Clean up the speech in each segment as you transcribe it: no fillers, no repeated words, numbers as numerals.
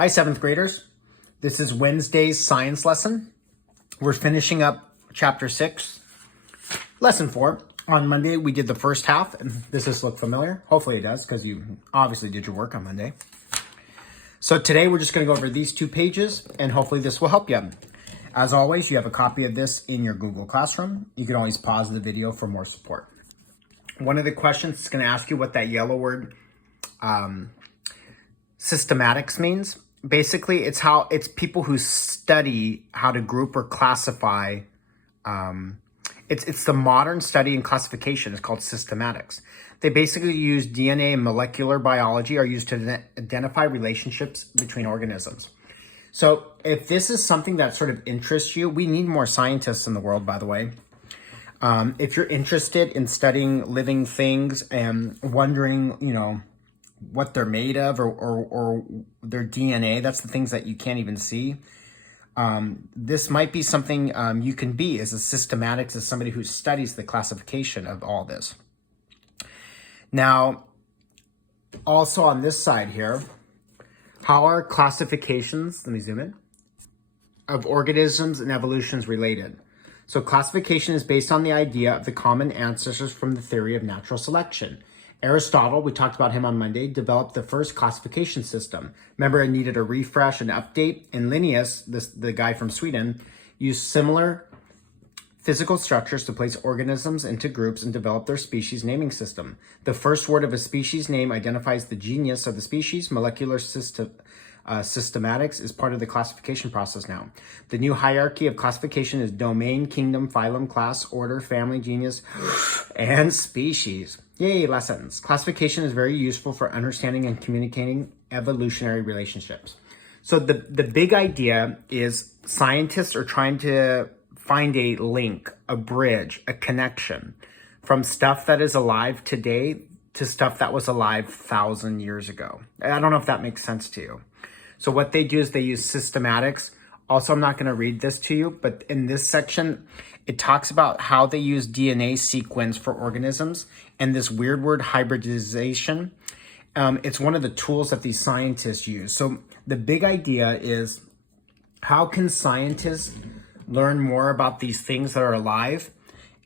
Hi, 7th graders. This is Wednesday's science lesson. We're finishing up chapter 6, lesson 4. On Monday, we did the first half, and does this look familiar? Hopefully it does, because you obviously did your work on Monday. So today, we're just going to go over these 2 pages, and hopefully this will help you. As always, you have a copy of this in your Google Classroom. You can always pause the video for more support. One of the questions is going to ask you what that yellow word, systematics, means. Basically, it's people who study how to group or classify. It's the modern study and classification. It's called systematics. They basically use DNA and molecular biology are used to identify relationships between organisms. So if this is something that sort of interests you, we need more scientists in the world, by the way. If you're interested in studying living things and wondering, what they're made of or their DNA, that's the things that you can't even see. This might be something you can be as a systematics, as somebody who studies the classification of all this. Now, also on this side here, how are classifications, let me zoom in, of organisms and evolutions related? So classification is based on the idea of the common ancestors from the theory of natural selection. Aristotle, we talked about him on Monday, developed the first classification system. Remember, it needed a refresh and update. And Linnaeus, the guy from Sweden, used similar physical structures to place organisms into groups and develop their species naming system. The first word of a species name identifies the genus of the species. Molecular systematics is part of the classification process now. The new hierarchy of classification is domain, kingdom, phylum, class, order, family, genus, and species. Yay, lessons. Classification is very useful for understanding and communicating evolutionary relationships. So the big idea is scientists are trying to find a link, a bridge, a connection from stuff that is alive today to stuff that was alive 1,000 years ago. I don't know if that makes sense to you. So what they do is they use systematics. Also, I'm not going to read this to you, but in this section, it talks about how they use DNA sequence for organisms and this weird word hybridization. It's one of the tools that these scientists use. So the big idea is, how can scientists learn more about these things that are alive,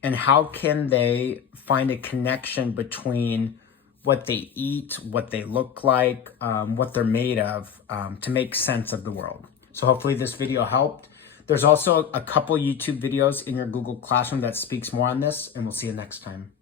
and how can they find a connection between what they eat, what they look like, what they're made of, to make sense of the world. So hopefully this video helped. There's also a couple YouTube videos in your Google Classroom that speaks more on this, and we'll see you next time.